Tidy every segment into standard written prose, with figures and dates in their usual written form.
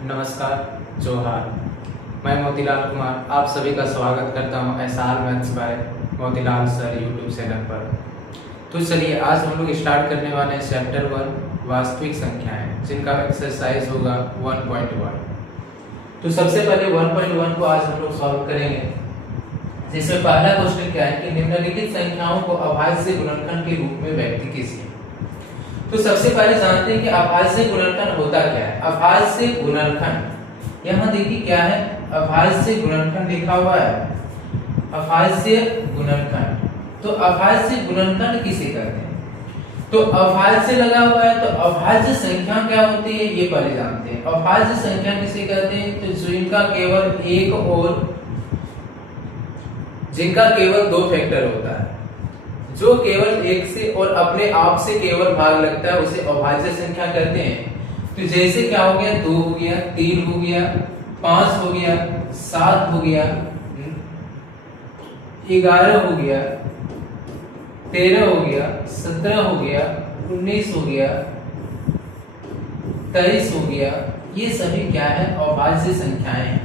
नमस्कार, जोहार। मैं मोतीलाल कुमार आप सभी का स्वागत करता हूं SR maths by Motilal sir YouTube channel पर। तो चलिए आज हम लोग स्टार्ट करने वाले हैं चैप्टर 1 वास्तविक संख्याएं, जिनका एक्सरसाइज होगा 1.1। तो सबसे पहले 1.1 को आज हम लोग सॉल्व करेंगे, जिसमें पहला क्वेश्चन क्या है कि निम्नलिखित संख्याओं को अभाज्य गुणनखंड के रूप में व्यक्त कीजिए। तो सबसे पहले जानते हैं कि अभाज्य गुणनखंड होता क्या है। अभाज्य गुणनखंड, यहाँ देखिए क्या है, अभाज्य गुणनखंड लिखा हुआ है, अभाज्य गुणनखंड। तो अभाज्य गुणनखंड किसे कहते हैं? तो अभाज्य लगा हुआ है, तो अभाज्य संख्या क्या होती है ये पहले जानते हैं। अभाज्य संख्या किसे कहते हैं? तो जिनका केवल एक और जिनका केवल दो फैक्टर होता है, जो केवल एक से और अपने आप से केवल भाग लगता है, उसे अभाज्य संख्या कहते हैं। तो जैसे क्या हो गया, 2 हो गया, 3 हो गया, 5 हो गया, 7 हो गया, 11 हो गया, 13 हो गया, 17 हो गया, 19 हो गया, 23 हो गया। ये सभी क्या है, अभाज्य संख्याएं हैं।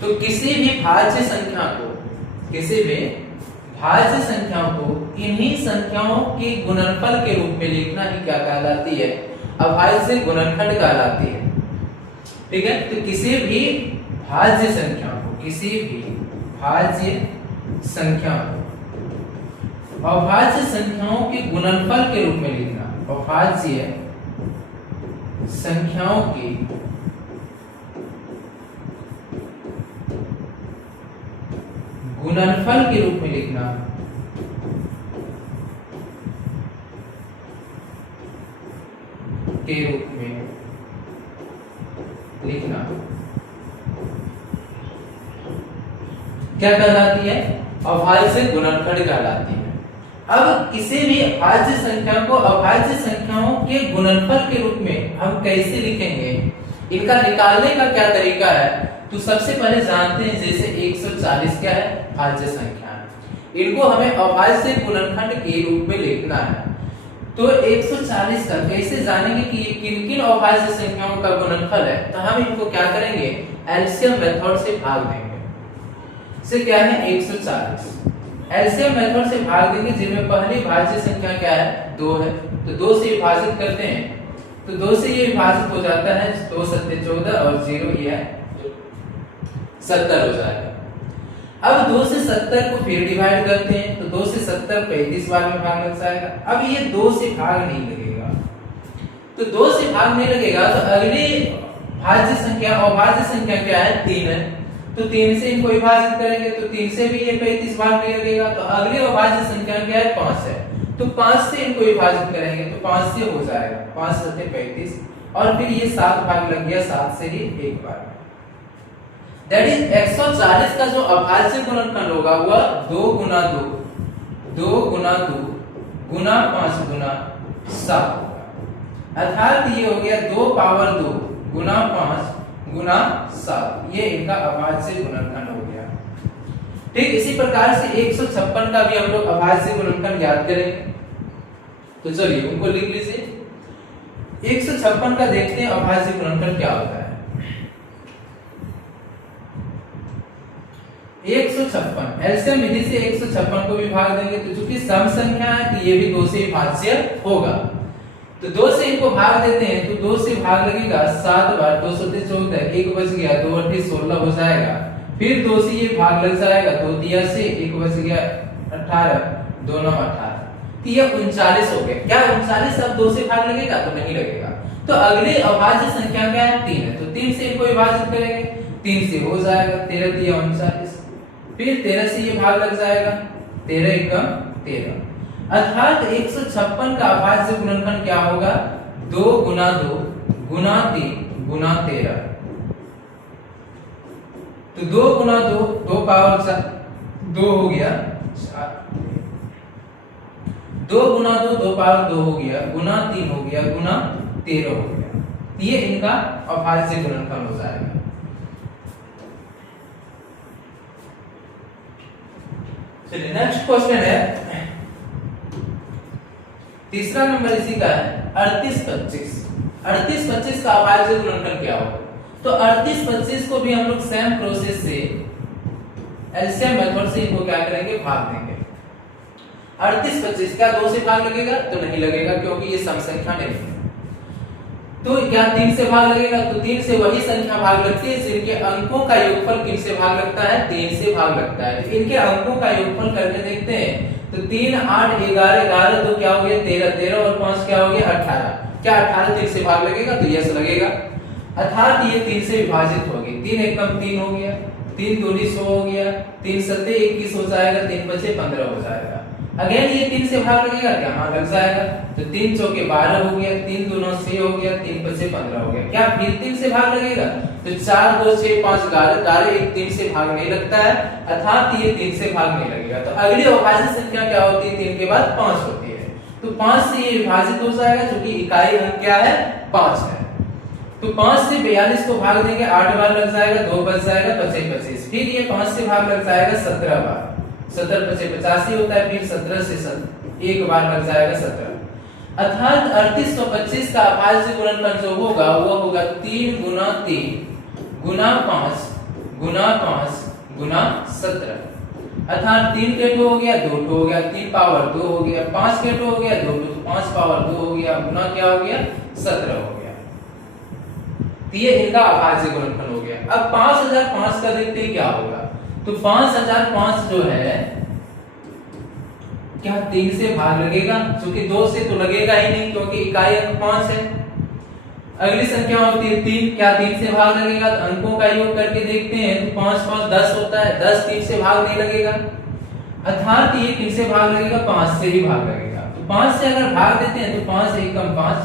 तो किसी भी भाज्य संख्या को, किसी भी भाज्य संख्याओं को इन्हीं संख्याओं के गुणनफल के रूप में लिखना ही क्या कहलाती है, अभाज्य गुणनखंड कहलाती है। ठीक है, तो किसी भी भाज्य संख्या को, किसी भी भाज्य संख्या को अभाज्य संख्याओं के गुणनफल के रूप में लिखना, अभाज्य संख्याओं के गुणनफल के रूप में लिखना, के रूप में लिखना क्या कहलाती है, अभाज्य गुणनखंड कहलाती है। अब किसी भी अभाज्य संख्या को अभाज्य संख्याओं के गुणनफल के रूप में हम कैसे लिखेंगे, इनका निकालने का क्या तरीका है? तो सबसे पहले जानते हैं, जैसे 140 क्या है, भाज्य संख्या है, इनको हमें अभाज्य गुणनखंड के रूप में लिखना है। तो 140 का कैसे जानेंगे कि ये किन किन अभाज्य संख्याओं का गुणनफल है? तो हम इनको क्या करेंगे, एलसीएम मेथड से भाग देंगे। से क्या है, 140 एलसीएम मेथड से भाग देंगे, जिनमें पहली भाज्य संख्या क्या है, 2 है। तो 2 से विभाजित करते हैं, तो 2 से ये विभाजित हो जाता है, 2 7 14 और 0 ये है 70 हो जाएगा। अब 2 से 70 को फिर डिवाइड करते हैं, तो 2 से 70 35 बार में भाग लग जाएगा। अब ये 2 से भाग नहीं लगेगा, तो 2 से भाग नहीं लगेगा, तो अगली भाज्य संख्या अभाज्य संख्या क्या है, 3 है। तो 3 से इनको विभाजित करेंगे, तो 3 से भी ये 35 भाग नहीं लगेगा, तो अगली अभाज्य संख्या क्या है, 5 है। तो 5 से इनको विभाजित करेंगे, तो 5 से हो जाएगा 5 7 35, और फिर ये 7 भाग लग गया, 7 से ही एक बार। दैट इज 140 का जो अभाज्य गुणनखंड होगा वह 2 गुना 2 2 गुना 2 गुना 5 गुना 7 होगा। अर्थात ये हो गया 2 पावर 2 गुना 5 गुना 7, ये इनका अभाज्य गुणनखंड हो गया। ठीक इसी प्रकार से 156 का भी हम लोग अभाज्य गुणनखंड याद करेंगे। तो चलिए उनको लिख लीजिए। 156 का देखते हैं अभाज्य गुणनखंड क्या होता है। 156 एलसीएम विधि से 156 को भी भाग देंगे, तो चूंकि सम संख्या है तो ये भी 2 से विभाज्य होगा। तो 2 से इनको भाग देते हैं, तो 2 से भाग लगेगा 7 बार, 2 7 14, 1 बच गया, 2 8 16 हो जाएगा। फिर 2 से ये भाग लग जाएगा, 2 दिया से 1 बच गया 18, 2 9 18, तो ये 39 हो गया। क्या 39 अब 2 से भाग लगेगा? तो नहीं लगेगा। तो अगली अभाज्य संख्या क्या है, 3 है। तो 3 से इनको विभाजित करेंगे, 3 से हो जाएगा 13 दिया 39, फिर 13 से ये भाग लग जाएगा, 13 एकम 13। अर्थात 156 का अभाज्य गुणनखंड क्या होगा, 2 गुना 2 गुना 3 गुना 13। तो 2 गुना 2 2 पावर 2 हो गया, 2 गुना 2 2 पावर 2 हो गया, गुना 3 हो गया, गुना 13 हो गया। ये इनका अभाज्य गुणनखंड हो जाएगा। चलिए नेक्स्ट क्वेश्चन है, तीसरा नंबर इसी का है 38 25। 38 25 का अभाज्य गुणनखंड क्या होगा? तो 38 25 को भी हम लोग सेम प्रोसेस से एलसीएम मेथड से इनको क्या करेंगे, भाग देंगे। 38 25 क्या 2 से भाग लगेगा? तो नहीं लगेगा, क्योंकि ये सम संख्या नहीं है। तो क्या 3 से भाग लगेगा? तो 3 से वही संख्या भाग लगती है जिनके अंकों का योगफल किन से भाग लगता है? 3 से भाग लगता है। इनके अंकों का योगफल करके देखते हैं। तो 3 8 11 11 तो क्या हो गया 13 13 और 5 क्या हो गया 18। क्या 18 3 से भाग लगेगा? तो यस लगेगा, अर्थात ये 3 से विभाजित होगी। 3 एकम 3 हो गया, 3 दूनी 100 हो गया, 3 सत्ते 21 हो जाएगा, 3 पचे 15 हो जाएगा। अगेन ये 3 से भाग लगेगा क्या? हाँ लग जाएगा। तो 3 चौके 12 हो गया, 3 दूना 6 हो गया, 3 पचे 15 हो गया। क्या फिर 3 से भाग लगेगा? तो 4 2 6 5 11 11 एक 3 से भाग नहीं लगता है, अर्थात ये 3 से भाग नहीं लगेगा। तो अगली अविभाज्य संख्या क्या होती है? 3 के बाद 5 होती है। तो 5 से ये विभाजित हो जाएगा, क्योंकि इकाई अंक क्या है? 5 है। तो 5 से 42 को भाग देंगे, 8 बार लग जाएगा, 2 बच जाएगा, 25 25। फिर ये 5 से भाग लग जाएगा 17 बार, 17 पचे 85 होता है। फिर 17 से एक बार लग जाएगा 17। अर्थात 38 और 25 का अभाज्य गुणनफल जो होगा वो होगा 3 गुना 3 गुना 5 गुना 5 गुना 17। अर्थात 3 के 2 हो गया, 2 हो गया, 3 पावर 2 हो गया, 5 के 2 हो गया, 2 तो 5 पावर 2 हो गया, गुना क्या हो गया 17 हो गया। तो ये इनका अभाज्य गुणनफल हो गया। अब 5005 का देखते हैं क्या होगा। तो 5005 जो है क्या 3 से भाग लगेगा? क्योंकि 2 से तो लगेगा ही नहीं, क्योंकि इकाई अंक 5 है। अगली संख्या होती है 3, क्या 3 से भाग लगेगा? तो अंकों का योग करके देखते हैं। तो 5 5 10 होता है, 10 3 से भाग नहीं लगेगा, अर्थात ये किन से भाग लगेगा? 5 से ही भाग लगेगा। तो 5 से अगर भाग देते हैं तो 5 एकम 5,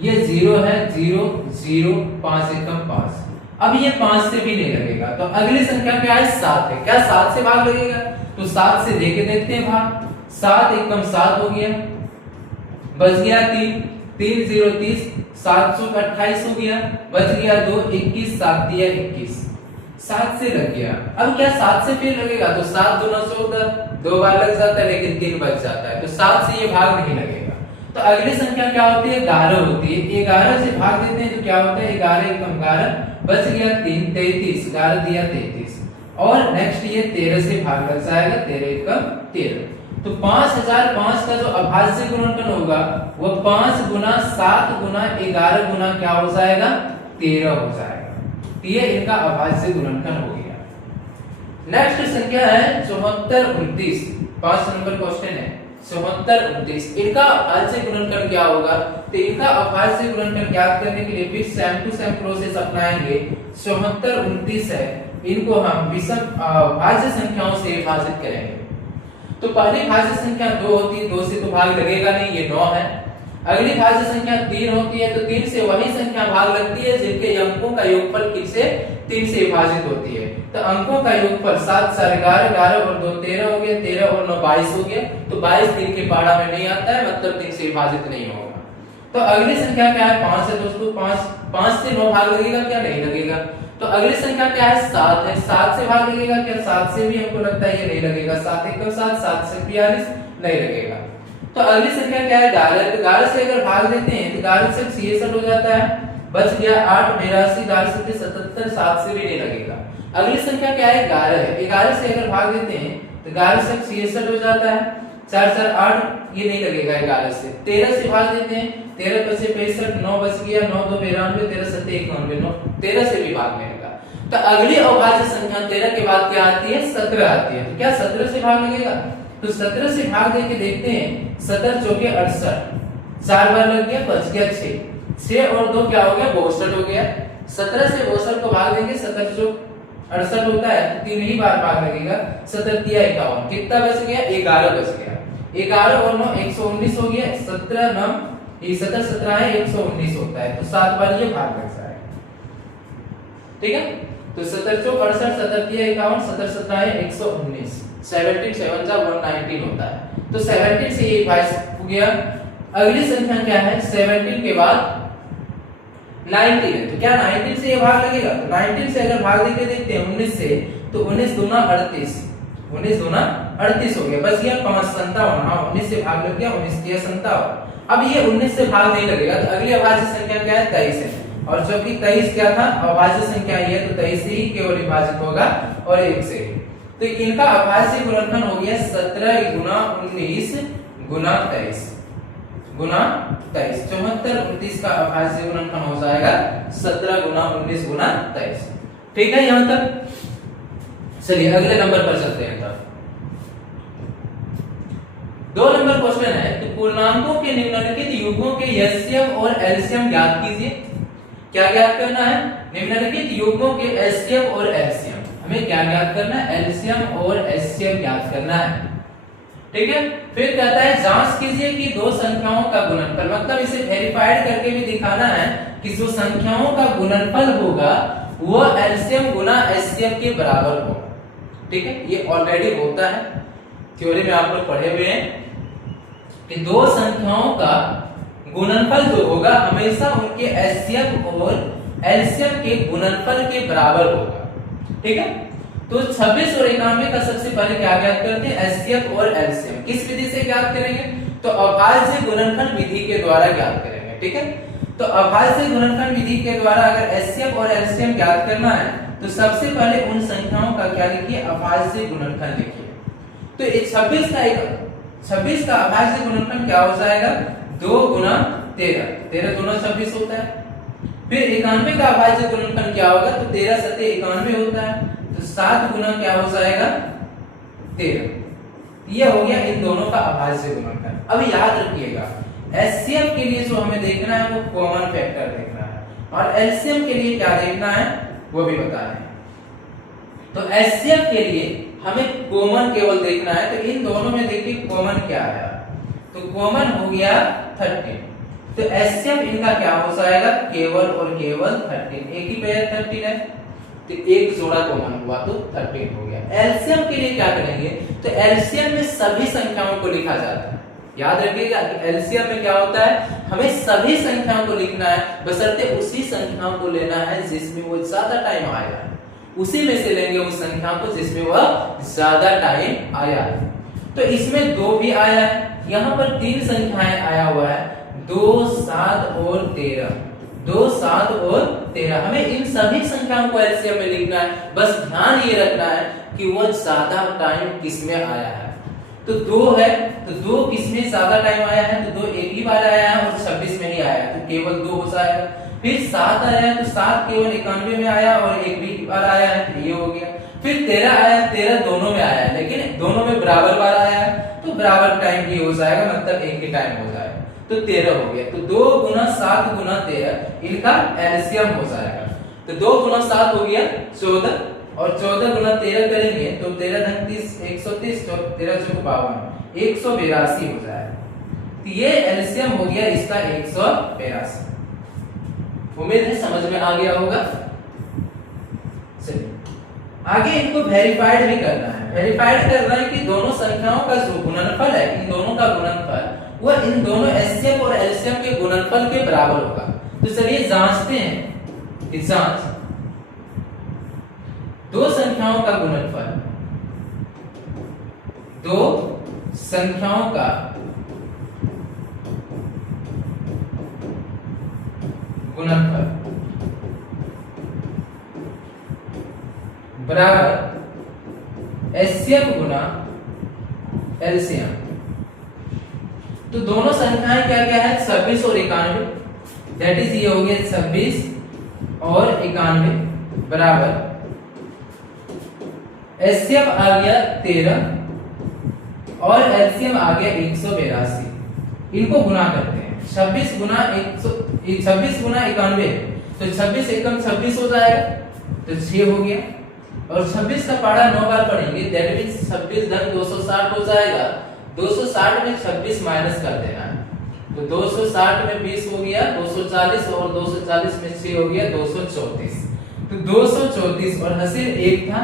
ये 0 है, 0 0 5 एकम 5। अब ये 5 से भी नहीं लगेगा। तो अगली संख्या क्या है? 7 है। क्या 7 से भाग लगेगा? तो 7 से देके देखते हैं भाग। 7 एकम 7 हो गया, बच गया 3 3 0 30, 7 चौक 28 हो गया, बच गया 2 21, 7 दिया 21, 7 से लग गया। अब क्या 7 से फिर लगेगा? तो 7 दूना 14, 2 बार लग जाता है, लेकिन 3 बच जाता है। तो 7 से ये भाग नहीं लगेगा। तो अगली संख्या क्या होती है? 11 होती है। 11 से भाग देते हैं तो क्या होता है? 11 एकम 11, बच गया 3 33, 11 दिया 33, और नेक्स्ट ये 13 से भाग लग जाएगा, 13 एकम 13। तो 5005 का जो अभाज्य गुणनफल होगा वो 5 गुना 7 गुना 11 गुना क्या हो जाएगा? 13 हो जाएगा। तो ये इनका अभाज्य गुणनफल हो गया। नेक्स्ट संख्या है 74 29, 5 नंबर क्वेश्चन है 74 29। इनका अभाज्य गुणनफल क्या होगा? तो इनका अभाज्य गुणनफल ज्ञात करने के लिए फिर सेम टू सेम प्रोसेस अपनाएंगे। 74 29 है, इनको हम विषम भाज्य संख्याओं से विभाजित करेंगे। तो पहली भाज्य संख्या 2 होती है, 2 से तो भाग लगेगा नहीं, ये 9 है। अगली भाज्य संख्या 3 होती है, तो 3 से वही संख्या भाग लगती है जिनके अंकों का योगफल किससे 3 से विभाजित होती है। तो अंकों का योगफल 7 4 11 11 और 2 13 हो गया, 13 और 9 22 हो गया। तो 22 3 के पहाड़ा में नहीं आता है, मतलब 3 से विभाजित नहीं होगा। तो अगली संख्या क्या है? 5 है दोस्तों। 5 से 9 भाग लगेगा क्या? नहीं लगेगा। तो अगली संख्या क्या है? 7 है। 7 से भाग लगेगा क्या? 7 से भी हमको लगता है ये नहीं लगेगा। 7 एकम 7, 7 से 42 नहीं लगेगा। तो अगली संख्या क्या है? 11। तो 11 से अगर भाग देते हैं तो 11 से 66 हो जाता है, बच गया 8 82, 11 से 77, 7 से भी नहीं लगेगा। अगली संख्या क्या है? 11 है। 11 से अगर भाग देते हैं तो 11 से 66 हो जाता है, 4 4 8, ये नहीं लगेगा 11 से। 13 से भाग देते हैं, 13 पचे 65, 9 बच गया, 9 2 92, 13 सत्ते 91, 13 से भी भाग लगेगा। तो अगली अविभाज्य संख्या 13 के बाद क्या आती है? 17 आती है। तो क्या 17 से भाग लगेगा? तो 17 से भाग देके देखते हैं। 17 चौके 68, 4 बार लग गया, बच गया 6, 6 और 2 क्या हो गया? 62 हो गया। 17 से 62 को भाग देंगे, 17 चौक 68 होता है, तो 3 ही बार भाग लगेगा। 17 दिया 51, कितना बच गया? 11 बच गया। 11 और 9 119 हो गया। 17 9 17 17 है, 119 होता है। तो 7 बार ये भाग लग जाएगा। ठीक है। तो 17 चौक 68, 17 दिया 51, 17 17 है 119, 17 7 जा 119 होता है। तो 17 से ये भाग हो गया। अगली संख्या क्या है? 17 के बाद 19 है। तो क्या 19 से ये भाग लगेगा? तो 19 से अगर भाग देके देखते हैं 19 से, तो 19 दूना 38, 19 दूना 38 हो गया, बच गया 5 57। हाँ 19 से भाग लग गया, 19 दिया 57। अब ये 19 से भाग नहीं लगेगा। तो अगली अभाज्य संख्या क्या है? 23 है। और चूंकि 23 क्या था अभाज्य संख्या ही है तो 23 से ही केवल विभाजित होगा और 1 से ही। तो इनका अभाज्य गुणनफल हो गया 17 गुना 19 गुना 23 गुना 23। 74 29 का अभाज्य गुणनफल हो जाएगा 17 गुना 19 गुना 23। ठीक है यहां तक। चलिए अगले नंबर पर चलते हैं। तब 2 नंबर क्वेश्चन है कि पूर्णांकों के निम्नलिखित युग्मों के एलसीएम और एलसीएम ज्ञात कीजिए। क्या ज्ञात करना है? निम्नलिखित युग्मों के एलसीएम और एलसीएम। हमें क्या ज्ञात करना है? एलसीएम और एलसीएम ज्ञात करना है। ठीक है। फिर कहता है जांच कीजिए कि दो संख्याओं का गुणनफल, मतलब इसे वेरीफाइड करके भी दिखाना है कि जो संख्याओं का गुणनफल होगा वो एलसीएम गुना एचसीएफ के बराबर हो। ठीक है, ये ऑलरेडी होता है, थ्योरी में आप लोग पढ़े हुए हैं कि दो संख्याओं का गुणनफल जो होगा हमेशा उनके एचसीएफ और एलसीएम के गुणनफल के बराबर होगा। ठीक है, तो 26 और 91 का सबसे पहले क्या ज्ञात करते हैं? एचसीएफ और एलसीएम। किस विधि से ज्ञात करेंगे? तो अभाज्य गुणनफल विधि के द्वारा ज्ञात करेंगे। ठीक है, तो अभाज्य गुणनफल विधि के द्वारा अगर एचसीएफ और एलसीएम ज्ञात करना है तो सबसे पहले उन संख्याओं का क्या लिखिए? अभाज्य गुणनफल लिखिए। तो ये 26 का अभाज्य गुणनफल क्या हो जाएगा? 2 गुना 13, 13 दूना 26 होता है। फिर 91 का अभाज्य गुणनफल क्या होगा? तो 13 सत्ते 91 होता है, तो 7 गुना क्या हो जाएगा? 13। ये हो गया इन दोनों का अभाज्य गुणनफल। अब याद रखिएगा एचसीएफ के लिए जो हमें देखना है वो कॉमन फैक्टर देखना है, और एलसीएम के लिए क्या देखना है वो भी बताना है। तो एचसीएफ के लिए हमें कॉमन केवल देखना है, तो इन दोनों में देखिए कॉमन क्या आया, तो कॉमन हो गया 13। तो एचसीएफ इनका क्या हो जाएगा? केवल और केवल 13, एक ही पेयर 13 है, तो एक जोड़ा कॉमन हुआ तो 13 हो गया। एलसीएम के लिए क्या करेंगे? तो एलसीएम में सभी संख्याओं को लिखा जाता है। याद रखिएगा कि एलसीएम में क्या होता है? हमें सभी संख्याओं को लिखना है, बशर्ते उसी संख्याओं को लेना है जिसमें वो ज्यादा टाइम आया है, उसी में से लेंगे उस संख्या को जिसमें वह ज्यादा टाइम आया है। तो इसमें 2 भी आया है, यहाँ पर 3 संख्याएं आया हुआ है, 2, 7 और 13। 2, 7 और 13, हमें इन सभी संख्याओं को एलसीएम में लिखना है। बस ध्यान ये रखना है कि वह ज्यादा टाइम किसमें आया है। तो 2 है, तो 2 किसमें ज्यादा टाइम आया है? तो 2 एक ही बार आया है और 26 में ही आया है, तो केवल 2 हो जाएगा। फिर 7 आया है, तो 7 केवल 91 में आया और एक भी बार आया है, तो ये हो गया। फिर 13 आया, 13 दोनों में आया है, लेकिन दोनों में बराबर बार आया है, तो बराबर टाइम भी हो जाएगा, मतलब एक ही टाइम हो जाएगा, तो 13 हो गया। तो 2 गुना 7 गुना 13 इनका एलसीएम हो जाएगा। तो 2 गुना 7 हो गया 14, और 14 गुना 13 करेंगे तो 13 धन 30 130, 13 चौक 52, 182 हो जाएगा। तो ये एलसीएम हो गया इसका 182। उम्मीद है समझ में आ गया होगा। चलिए आगे इनको वेरीफाइड भी करना है। वेरीफाइड करना है कि दोनों संख्याओं का जो गुणनफल है, इन दोनों का गुणनफल वह इन दोनों एचसीएफ और एलसीएम के गुणनफल के बराबर होगा। तो चलिए जांचते हैं कि जांच दो संख्याओं का गुणनफल, दो संख्याओं का गुणनफल बराबर एचसीएफ गुना एलसीएम। तो दोनों संख्याएं क्या क्या है? 26 और 91, दैट इज ये हो गया 26 और 91 बराबर एचसीएफ आ गया 13 और एलसीएम आ गया 182। इनको गुना करते हैं, 26 गुना 91, तो 26 एकम 26 हो जाएगा, तो 6 हो गया। और 26 का पढ़ा 9 बार पढ़ेंगे, दैट मींस 26 धन 260 हो जाएगा। 260 में 26 माइनस कर देना है, तो 260 में 20 हो गया 240, और 240 में 6 हो गया 234। तो 234 और हासिल 1 था,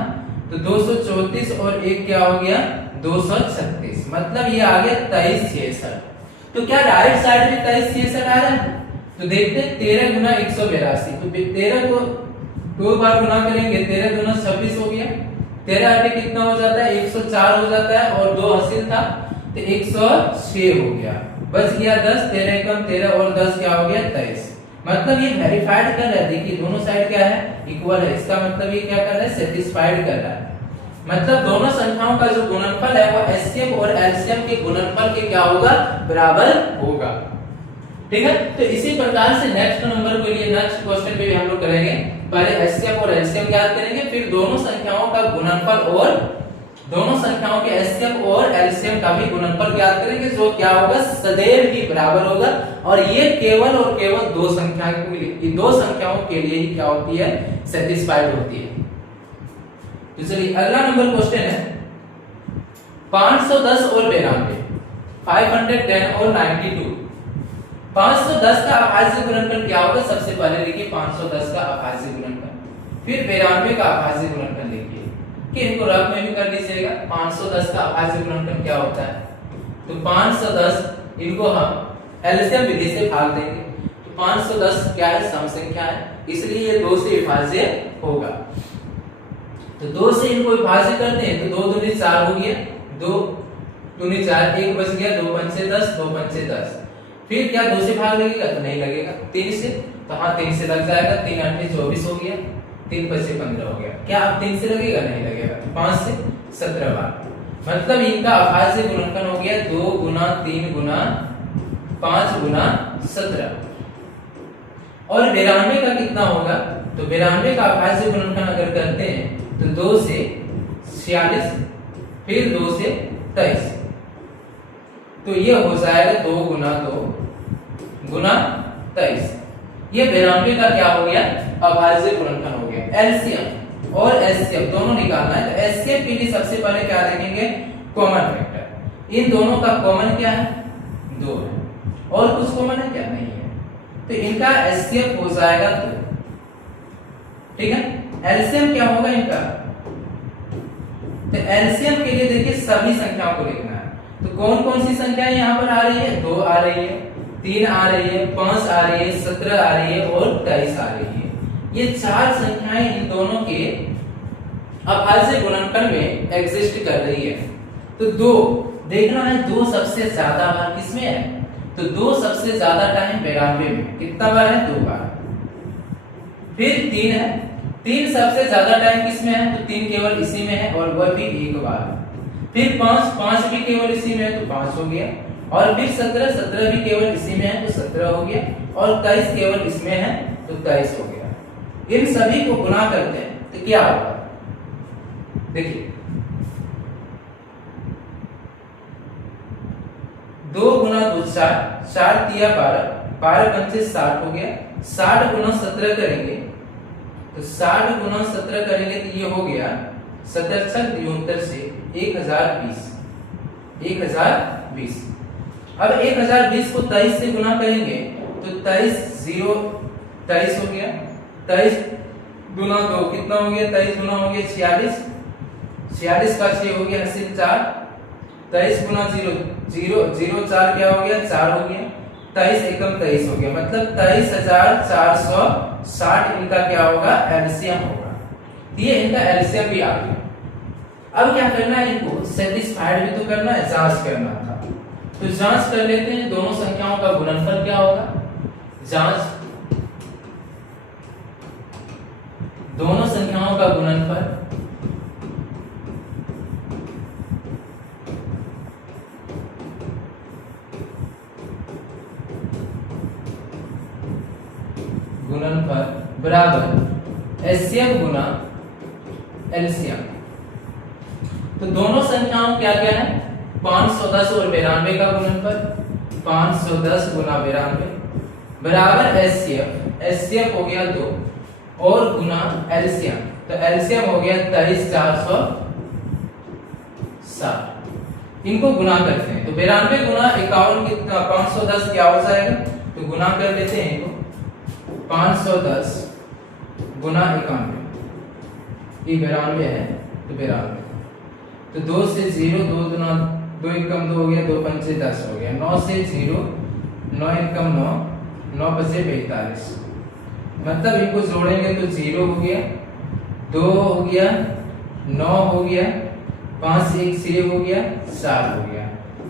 तो 234 और 1 क्या हो गया? 236, मतलब ये आ गया 2366। तो क्या राइट साइड में 2366 आ रहा है? तो देखते हैं 13 गुना 182, तो 13 को 2 बार गुना करेंगे, 13 गुना 26 हो गया, 13 आटे कितना हो जाता है? 104 हो जाता है, और 2 हासिल था तो 106 हो गया, बच गया 10, 13 एकम 13 और 10 क्या हो गया? 23। मतलब ये वेरीफाइड कर रहा है, देखिए दोनों साइड क्या है, इक्वल है, इसका मतलब ये क्या कर रहा है, सेटिस्फाइड कर रहा है। मतलब दोनों संख्याओं का जो गुणनफल है वो एचसीएफ और एलसीएम के गुणनफल के क्या होगा, बराबर होगा। ठीक है, तो इसी प्रकार से नेक्स्ट नंबर के लिए नेक्स्ट क्वेश्चन पे भी हम लोग करेंगे। पहले एचसीएफ और एलसीएम ज्ञात करेंगे, फिर दोनों संख्याओं का गुणनफल और दोनों संख्याओं के एचसीएफ और एलसीएम का भी गुणनफल ज्ञात करेंगे, जो क्या होगा, सदैव ही बराबर होगा। और ये केवल और केवल दो संख्याओं के लिए ही क्या होती है, सेटिस्फाइड होती है। तो चलिए अगला नंबर क्वेश्चन है 510 और 92, 510 और 92। 510 का अभाज्य गुणनफल क्या होगा, सबसे पहले देखिए 510 का अभाज्य गुणनफल, फिर 92 का अभाज्य गुणनफल लिखिए, कि इनको रफ में भी कर लीजिएगा। 510 का अभाज्य गुणनफल क्या होता है, तो 510 इनको हम एलसीएम विधि से भाग देंगे। तो 510 क्या है, सम संख्या है, इसलिए ये 2 से विभाज्य होगा। तो 2 से इनको विभाज्य करते हैं तो 2 दूनी 4 हो गया, 2 दूनी 4, 1 बच गया, 2 पंचे 10, 2 पंचे 10। फिर क्या 2 से भाग लगेगा, तो नहीं लगेगा। 3 से, तो हाँ 3 से लग जाएगा, 3 8 24 हो गया, 3 5 15 हो गया। क्या अब 3 से लगेगा, नहीं लगेगा। 5 से 17 बार, मतलब इनका अभाज्य गुणनफल हो गया 2 गुना 3 गुना 5 गुना 17। और 92 का कितना होगा, तो 92 का अभाज्य गुणनफल अगर करते हैं तो 2 से 46, फिर 2 से 23, तो ये हो जाएगा 2 गुना 2 गुना 23। ये 92 का क्या हो गया, अभाज्य गुणनफल हो गया। एलसीएम और एचसीएफ दोनों निकालना है, तो एचसीएफ के लिए सबसे पहले क्या देखेंगे, कॉमन फैक्टर। इन दोनों का कॉमन क्या है, 2 है, और कुछ कॉमन है क्या, नहीं है, तो इनका एचसीएफ हो जाएगा 2। ठीक है, एलसीएम क्या होगा इनका, तो एलसीएम के लिए देखिए सभी संख्याओं को लिखना है। तो कौन कौन सी संख्याएं यहाँ पर आ रही है, 2 आ रही है, 3 आ रही है, 5 आ रही है, 17 आ रही है और 23 आ रही है। ये 4 संख्याएं इन दोनों के अभाज्य गुणनफल में एग्जिस्ट कर रही है। तो 2 देखना है, 2 सबसे ज्यादा बार किसमें है, तो 2 सबसे ज्यादा टाइम 92 में, कितना बार है, 2 बार। फिर 3 है, 3 सबसे ज्यादा टाइम किसमें है, तो 3 केवल इसी में है और वह भी 1 बार। फिर 5 भी केवल इसी में है, तो 5 हो गया। और फिर 17 भी केवल इसी में है, तो 17 हो गया। और 23 केवल इसमें है, तो 23 हो गया। इन सभी को गुणा करते हैं तो क्या होगा, देखिए 2 गुना 2 4, 4 तिया 12, 12 पंचे 60 हो गया। 60 गुना 17 करेंगे तो 60 गुना 17 करेंगे तो ये हो गया 77 से 1020, 1020। अब 1020 को 23 से गुना करेंगे तो 23 हो गया। 23 गुना 2 कितना हो गया, 23 गुना हो गया 46, 46 का 6 हो गया 4। 23 गुना 0 4 क्या हो गया, 4 हो गया। 23 एकम 23 हो गया, मतलब 23,460 इनका क्या होगा, एलसीएम होगा। ये इनका एलसीएम भी आ गया। अब क्या करना है, इनको सेटिस्फाइड भी तो करना है, जांच करना था। तो जांच कर लेते हैं, दोनों संख्याओं का गुणनफल क्या होगा, जांच, दोनों संख्याओं का गुणनफल बराबर एचसीएफ गुना एलसीएम। तो दोनों संख्याओं क्या क्या है, 510 और 92 का गुणनफल, 510 गुना 92 बराबर एचसीएफ, एचसीएफ हो गया 2 और गुना एलसीएम, तो एलसीएम हो गया 23,460। इनको गुना करते हैं तो 92 गुना 51 कितना, 510 क्या हो जाएगा, तो गुना कर लेते हैं इनको। 510 गुना 91, ये 92 है तो 92, तो 2 से 0, 2 गुना 2 एकम 2 हो गया, 2 पंचे 10 हो गया। 9 से 0, 9 एकम 9, 9 बचे 45, मतलब इनको जोड़ेंगे तो 0 हो गया, 2 हो गया, 9 हो गया, 5 1 6 हो गया, 4 हो गया।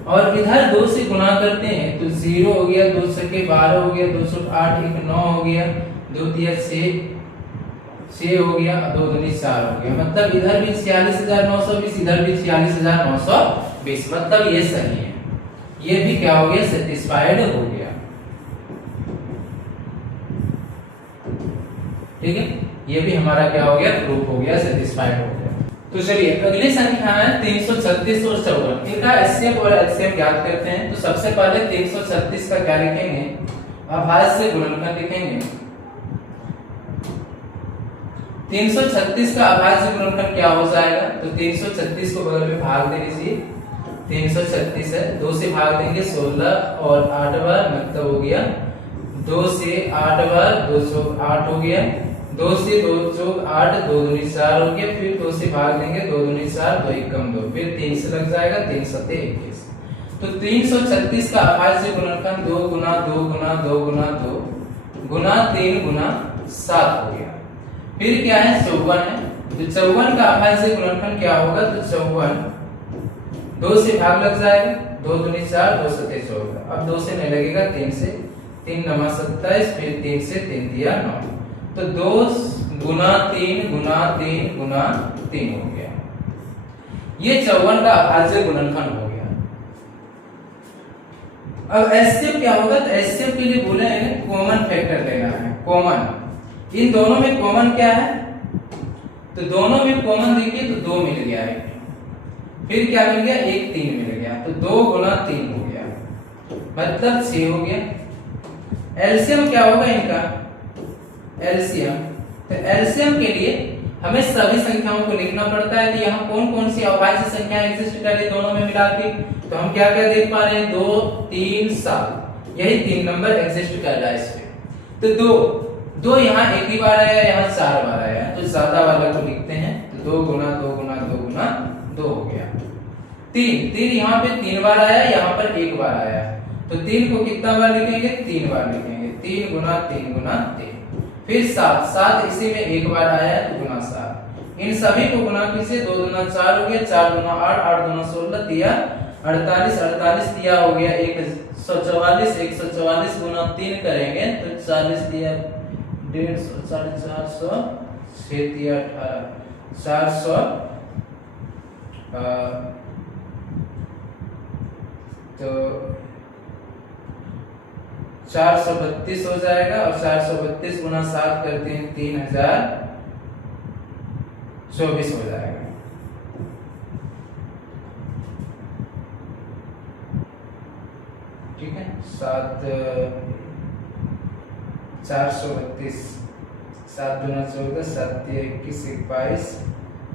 और इधर 2 से गुना करते हैं तो 0 हो गया, 2 सके 12 हो गया, 2 सौ 8 1 9 हो गया, 2 तिया 6 हो गया, 2 दूनी 4 हो गया। मतलब इधर भी 46,920, इधर भी 46,920, मतलब ये सही है। ये भी क्या हो गया, सेटिस्फाइड हो गया। ठीक है, ये भी हमारा क्या हो गया, प्रूफ हो गया, सेटिस्फाइड हो गया। तो चलिए अगली संख्या है 336 और 54। इनका एचसीएफ और एलसीएम ज्ञात करते हैं। तो सबसे पहले 336 का क्या लिखेंगे, अभाज्य से गुणनखंड लिखेंगे। 336 का अभाज्य गुणनखंड क्या हो जाएगा, तो 336 को बगल में भाग दे लीजिए। 336 है, 2 से भाग देंगे 16 और 8 बार, मतलब हो गया 2 से 8 बार, 208 हो गया। 2 से 2 चौक 8, 2 दूनी 4 हो गया। फिर 2 से भाग देंगे, 2 दूनी 4, 2 एकम 2, फिर 3 से लग जाएगा, 3 सते 21। तो 336 का अभाज्य गुणनखंड 2 गुना 2 गुना 2 गुना 2 गुना 3 गुना 7 हो गया। फिर क्या है, 54 है। तो 54 का अभाज्य गुणनखंड क्या होगा, तो 54 2 से भाग लग जाएगा, 2 दूनी 4, 2 सते 14। अब 2 से नहीं लगेगा, 3 से, 3 नमा 27, फिर 3 से 3 दिया 9। तो 2 गुना 3 गुना 3 गुना 3 हो गया। ये 54 का अभाज्य गुणनखंड हो गया। अब एचसीएफ क्या होगा, तो एचसीएफ के लिए बोले हैं कॉमन फैक्टर लेना है। कॉमन, इन दोनों में कॉमन क्या है, तो दोनों में कॉमन देखिए तो 2 मिल गया है, फिर क्या मिल गया, 1 3 मिल गया, तो 2 गुना 3 हो गया, मतलब 6 हो गया। एलसीएम क्या होगा इनका, एलसीएम, तो एलसीएम के लिए हमें सभी संख्याओं को लिखना पड़ता है। तो यहाँ कौन कौन सी अभाज्य संख्याएं एग्जिस्ट कर रही दोनों में मिला के, तो हम क्या क्या देख पा रहे हैं, 2 3 7, यही 3 नंबर एग्जिस्ट कर रहा है इसमें। तो 2 यहाँ एक ही बार आया, यहाँ 4 बार आया, तो ज्यादा वाला को लिखते हैं। तो 2 गुना 2 गुना 2 गुना 2 हो गया। 3 यहाँ पे 3 बार आया, यहाँ पर 1 बार आया, तो 3 को कितना बार लिखेंगे, 3 बार लिखेंगे। 3 गुना 3 गुना 3। फिर 7 इसी में 1 बार आया है, तो गुना 7। इन सभी को गुना कीजिए, 2 गुना 4 हो गया, 4 गुना 8, 8 गुना 16 दिया 48, 48 दिया हो गया 144, 144 गुना 3 करेंगे तो 40 दिया 150, 400, 6 दिया 18, 400, तो 432 हो जाएगा। और 432 गुना 7 करते हैं 3024 हो जाएगा। ठीक है, 432, 7 गुना 14, 7 21, 22,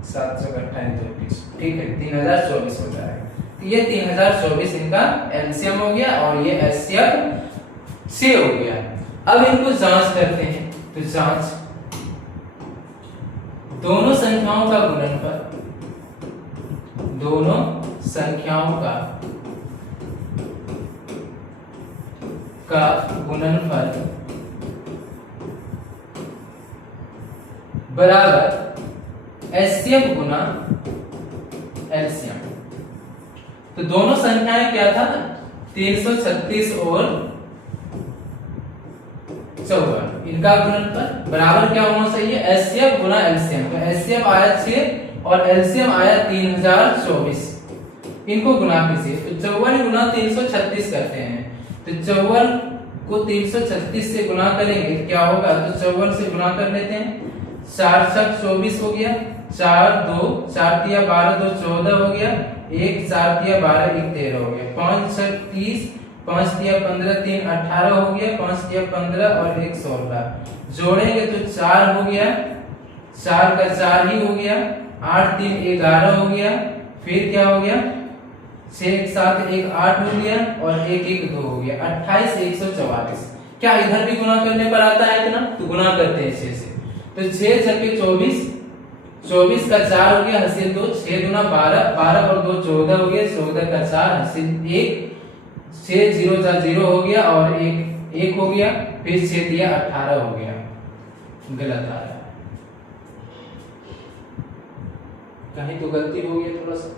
728, ठीक है, 3024 हो जाएगा। तो ये 3024 इनका एलसीएम हो गया और ये एचसीएफ 6 हो गया। अब इनको जांच करते हैं। तो जांच, दोनों संख्याओं का गुणनफल, दोनों संख्याओं का गुणनफल बराबर एचसीएफ गुना एलसीएम। तो दोनों संख्याएं क्या था, 336 और 54, इनका गुणनफल बराबर क्या होना चाहिए, एचसीएफ गुना एलसीएम। तो एचसीएफ आया 6 और एलसीएम आया 3024, इनको गुना कीजिए। तो 54 गुना 336 करते हैं। तो 54 को 336 से गुना करेंगे तो क्या होगा, तो 54 से गुना कर लेते हैं। 4 7 24 हो गया, 4 2 4 दिया 12 2 14 हो गया, 1 4 दिया 12 1 13 हो गया, 5 6 30, 5 दिया 15 3 18 हो गया, 5 दिया 15 और 1 16, जोड़ेंगे तो 4 हो गया, 4 का 4 ही हो गया, 8 3 11 हो गया, फिर क्या हो गया, 6 7 1 8 हो गया और 1 1 2 हो गया, 28 144। क्या इधर भी गुना करने पर आता है इतना, तो गुना करते हैं 6 से। तो 6 छके 24, 24 का 4 हो गया, हासिल 2, 6 गुना 12, 12 और 2 14 हो गया, 14 का 4 हासिल 1, 6 0 जा 0 हो गया और 1 1 हो गया, फिर 6 दिया 18 हो गया, गलत आ रहा है, कहीं तो गलती हो गई थोड़ा सा।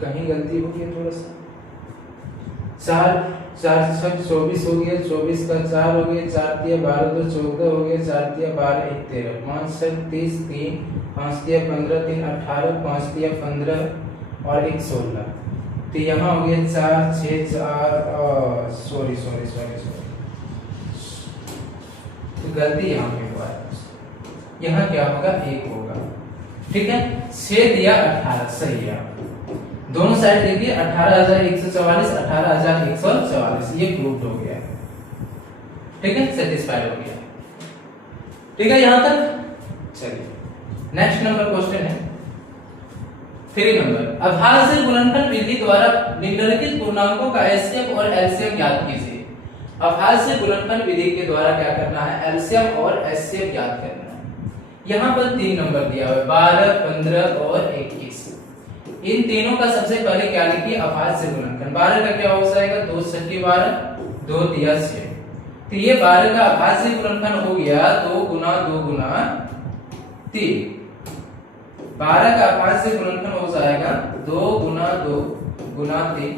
कहीं गलती हो गई थोड़ा सा। 4 4 24 हो गया, 24 का 4 हो गया, 4 तिया 12 2 14 हो गया, 4 तिया 12 1 13, 5 7 30 3 5 तिया 15 3 18, 5 तिया 15 और 1 16। तो यहाँ हो गया 4 6 4 सॉरी तो गलती यहाँ पे हुआ है, यहाँ क्या होगा 1 होगा। ठीक है, 6 दिया 18 सही है। दोनों साइड देखिए 18,144 18,144 ये प्रूव्ड हो गया। ठीक है, सेटिस्फाइड हो गया। ठीक है यहां तक। चलिए नेक्स्ट नंबर क्वेश्चन है 3 नंबर। अभाज्य गुणनफल विधि द्वारा निम्नलिखित पूर्णांकों का एलसीएम और एलसीएम ज्ञात कीजिए। अभाज्य गुणनफल विधि के द्वारा क्या करना है, एलसीएम और एलसीएम ज्ञात करना है। यहाँ पर 3 नंबर दिया हुआ है 12 15 और 21। इन तीनों का सबसे पहले क्या लिखिए, अभाज्य गुणनफल। 12 का क्या हो जाएगा, 2 छक्के 12 2 तिया 6। तो ये 12 का अभाज्य गुणनफल हो गया 2 गुना 2 गुना 3। 12 का अभाज्य गुणनफल हो जाएगा 2 गुना 2 गुना 3।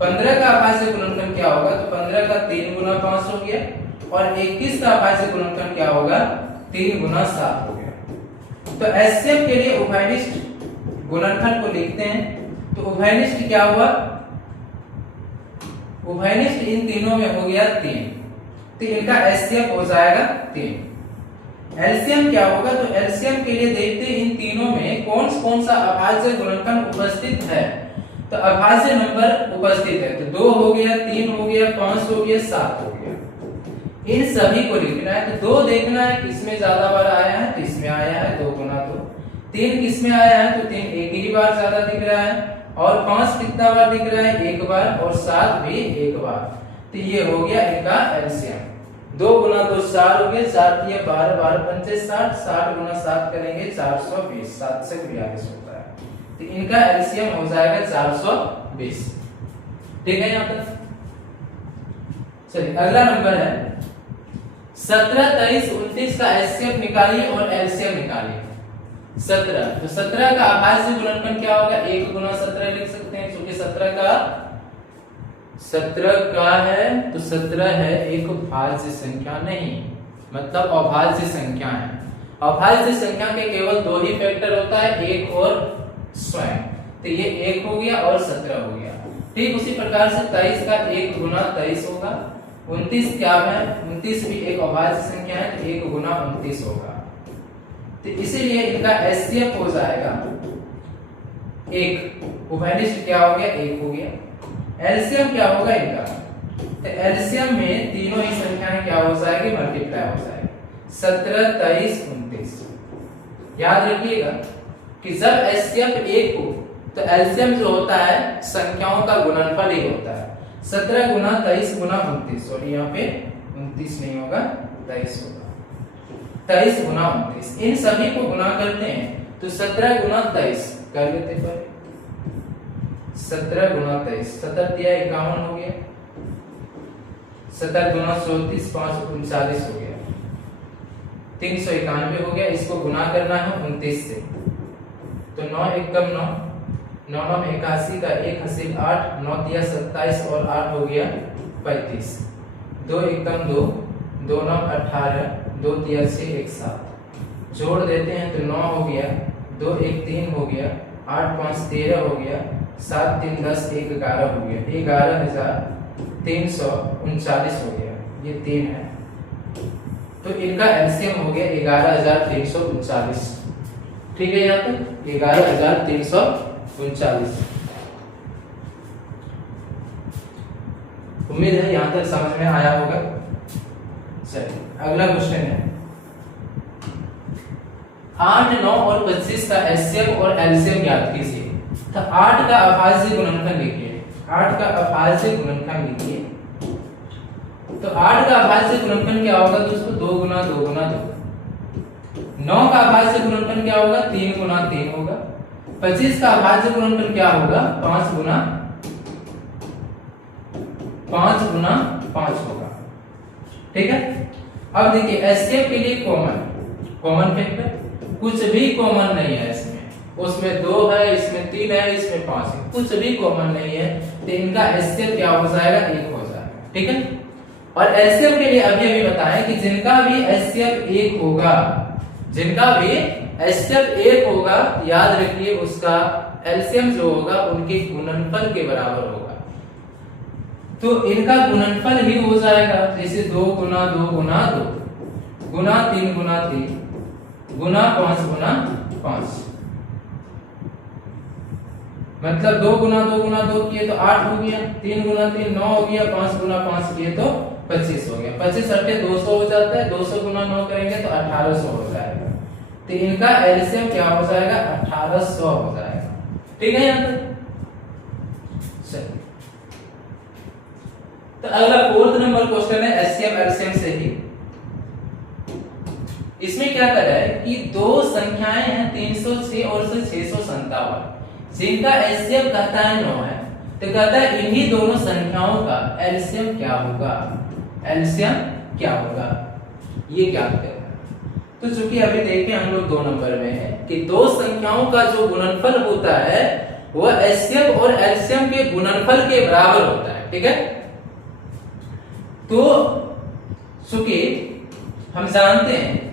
15 का अभाज्य गुणनफल क्या होगा, तो 15 का 3 गुना 5 हो गया। और 21 का अभाज्य गुणनफल क्या होगा, 3 गुना 7 हो गया। तो एचसीएफ के लिए उभयनिष्ठ गुणनफल को लिखते हैं। तो उभयनिष्ठ क्या हुआ, उभयनिष्ठ इन तीनों में हो गया 3, तो इनका एचसीएफ हो जाएगा 3। एलसीएम क्या होगा, तो एलसीएम के लिए देखते हैं इन तीनों में कौन सा अभाज्य गुणनफल उपस्थित है। तो अभाज्य नंबर उपस्थित है, तो 2 हो गया 3 हो गया 5 हो गया 7 हो गया। इन सभी को लिखना है। तो 2 देखना है किसमें ज्यादा बार आया है, तो इसमें आया है 2 गुना 2। 3 किसमें आया है, तो 3 एक ही बार ज्यादा दिख रहा है। और 5 कितना बार दिख रहा है, 1 बार। और 7 भी 1 बार। तो ये हो गया इनका एलसीएम। 2 गुना 2 4 हो गए, 4 दिया 12 12 पंचे 60, 60 गुना 7 करेंगे 420, 7 से 42 होता है। तो इनका एलसीएम हो जाएगा 420। ठीक है यहाँ तक। चलिए अगला नंबर है 17 23 29 का एचसीएफ निकालिए और एलसीएम निकालिए। 17, तो 17 का अभाज्य गुणनफल क्या होगा, 1 गुना 17 लिख सकते हैं, क्योंकि 17 का है, तो 17 है एक भाज्य संख्या नहीं, मतलब अभाज्य संख्या है। अभाज्य संख्या के केवल 2 ही फैक्टर होता है, 1 और स्वयं। तो ये 1 हो गया और 17 हो गया। ठीक उसी प्रकार से 23 का 1 गुना 23 होगा। 29 क्या है, 29 भी एक अभाज्य संख्या है, तो 1 गुना 29 होगा। तो इसीलिए इनका एचसीएफ हो जाएगा 1। उभयनिष्ठ क्या हो गया, 1 हो गया। एलसीएम क्या होगा इनका, तो एलसीएम में तीनों ही संख्याएं क्या हो जाएगी, मल्टीप्लाई हो जाएगी। 17 23 29। याद रखिएगा कि जब एचसीएफ 1 हो तो एलसीएम जो होता है संख्याओं का गुणनफल ही होता है। 17 गुना 23 गुना 29, और यहाँ पे 29 नहीं होगा 23 होगा। 23 गुना 29, इन सभी को गुना करते हैं तो 17 गुना 23 कर लेते पर 17 गुना 23, 17 दिया 51 हो गया। 17 गुना 34 5 39 हो गया, 391 हो गया। इसको गुना करना है 29 से, तो 9 एकम 9, 9 9 81 का 1 हासिल 8, 9 दिया 27 और 8 हो गया 35। 2 एकम 2, 2 9 18, 2 दिया 6 1 7। जोड़ देते हैं तो 9 हो गया, 2 1 3 हो गया, 8 5 13 हो गया, 7 3 10 1 11 हो गया। 11,339 हो गया, ये 3 है। तो इनका एलसीएम हो गया 11,339। ठीक है यहाँ तक 11,339। उम्मीद है यहाँ तक समझ में आया होगा। चलिए अगला क्वेश्चन है 8 9 और 25 का एचसीएफ और एलसीएम ज्ञात कीजिए। तो 8 का अभाज्य गुणनफल लिखिए, 8 का अभाज्य गुणनफल लिखिए। तो 8 का अभाज्य गुणनफल क्या होगा दोस्तों, 2 गुना 2 गुना 2। 9 का अभाज्य गुणनफल क्या होगा, 3 गुना 3 होगा। 25 का अभाज्य गुणनफल क्या होगा, 5 गुना 5 होगा। ठीक है, अब देखिए एचसीएफ के लिए कॉमन फैक्टर कुछ भी कॉमन नहीं है इसमें। उसमें 2 है, इसमें 3 3 है, इसमें 5 है, कुछ भी कॉमन नहीं है, तो इनका एचसीएफ क्या हो जाएगा, 1 हो जाएगा। ठीक है, और एचसीएफ के लिए अभी अभी बताएं कि जिनका भी एचसीएफ 1 होगा, जिनका भी एचसीएफ 1 होगा, याद रखिए उसका एलसीएम जो होगा उनके गुणनफल के बराबर होगा। तो इनका गुणनफल ही हो जाएगा, जैसे 2 गुना 2 गुना 2 गुना 3 गुना 3 गुना 5 गुना 5, मतलब 2 गुना 2 गुना 2 किए तो 8 हो गया, 3 गुना 3 9 हो गया, 5 गुना 5 किए तो 25 हो गया, 25 अट्ठे 200 हो जाता है, 200 गुना 9 करेंगे तो 1800 हो जाएगा। तो इनका एलसीएम क्या हो जाएगा, 1800 हो जाएगा। ठीक है, यहाँ तक चलिए। तो अगला 4th नंबर क्वेश्चन है एचसीएफ एलसीएम से ही। इसमें क्या कर रहा है कि दो संख्याएं हैं 306 और 657, जिनका एलसीएम कहता है 9 है, तो कहता है इन्हीं दोनों संख्याओं का एलसीएम क्या होगा, एलसीएम क्या होगा, ये क्या करना है। तो चूंकि अभी देखें हम लोग 2 नंबर में है कि दो संख्याओं का जो गुणनफल होता है वह एचसीएफ और एलसीएम के गुणनफल के बराबर होता है। ठीक है, तो चूंकि हम जानते हैं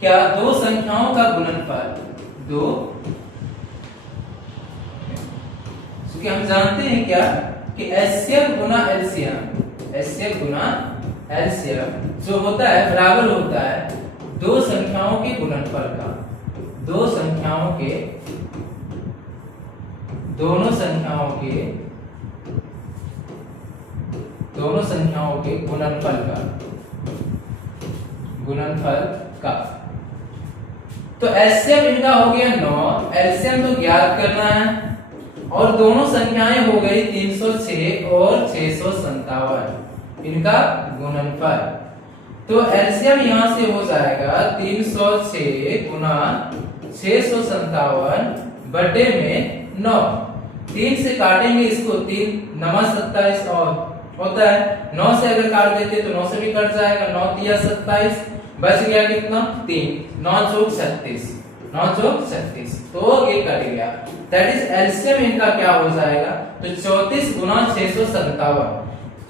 क्या दो संख्याओं का गुणनफल, क्योंकि हम जानते हैं क्या कि एचसीएफ गुना एलसीएम, एचसीएफ गुना एलसीएम जो होता है बराबर होता है दो संख्याओं के गुणनफल का, दो संख्याओं के, दोनों संख्याओं के गुणनफल का। तो एचसीएफ इनका हो गया 9, एलसीएम तो ज्ञात करना है, और दोनों संख्याएं हो गई 306 और 657, इनका गुणनफल। तो एलसीएम यहां से हो जाएगा 306 गुना 657 बटे में 9, 3 से काटेंगे इसको, 3 9 27 और होता है, 9 से अगर काट देते तो 9 से भी कट जाएगा, 9 तिया 27, बच गया कितना 3, 9 चौक 36, 9 चौक 36, तो ये कट गया। दैट इज एलसीएम इनका क्या हो जाएगा, तो 34 गुना 657,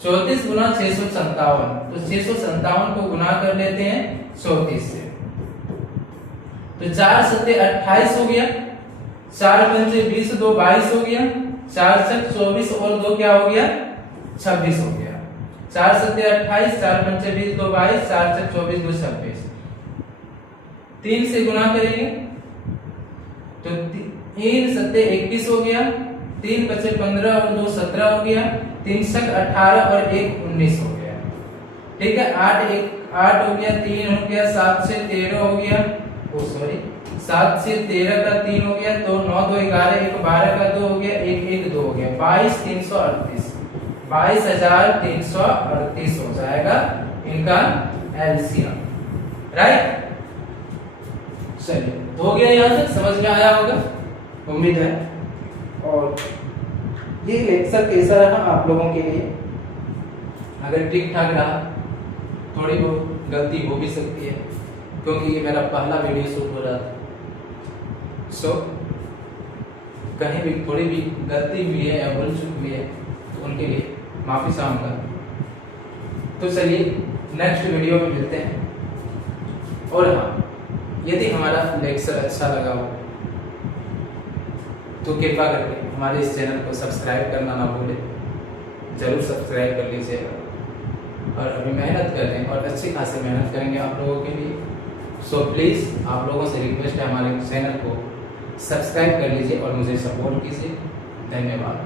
34 गुना 657, तो 657 को गुना कर लेते हैं 34 से, तो 4 सत्ते 28 हो गया, 4 पंचे 20, 2 22 हो गया, 4 छक 24 और 2 क्या हो गया 26 हो गया, 4 सत्ते 28, 4 पंचे 20, 2 22, 4 छक 24, 2 26, 3 से गुना करेंगे तो 3 सत्ते 21 हो गया, 3 पचे 15 और 2 17 हो गया, 3 छक 18 और 1 19 हो गया। ठीक है, 8 हो गया, 3 हो गया, 7 से 13 हो गया, 7 से 13 का 3 हो गया, तो 9 2 11, 1 12 का 2 हो गया, 1 1 2 हो गया, 22 338, 22,338 हो जाएगा इनका एलसीएम। राइट, चलिए हो गया, यहां तक समझ में आया होगा उम्मीद है। और ये लेक्चर कैसा रहा आप लोगों के लिए, अगर ठीक ठाक रहा, थोड़ी बहुत गलती हो भी सकती है क्योंकि ये मेरा पहला वीडियो शूट हो रहा था, सो कहीं भी थोड़ी भी गलती हुई है या भूल चूक हुई है तो उनके लिए माफी चाहूंगा। तो चलिए नेक्स्ट वीडियो में मिलते हैं। और हाँ, यदि हमारा लेक्चर अच्छा लगा हो तो कृपया करके हमारे इस चैनल को सब्सक्राइब करना ना भूलें, जरूर सब्सक्राइब कर लीजिएगा। और अभी मेहनत कर रहे हैं और अच्छी खासी मेहनत करेंगे आप लोगों के लिए, सो प्लीज़ आप लोगों से रिक्वेस्ट है हमारे चैनल को सब्सक्राइब कर लीजिए और मुझे सपोर्ट कीजिए। धन्यवाद।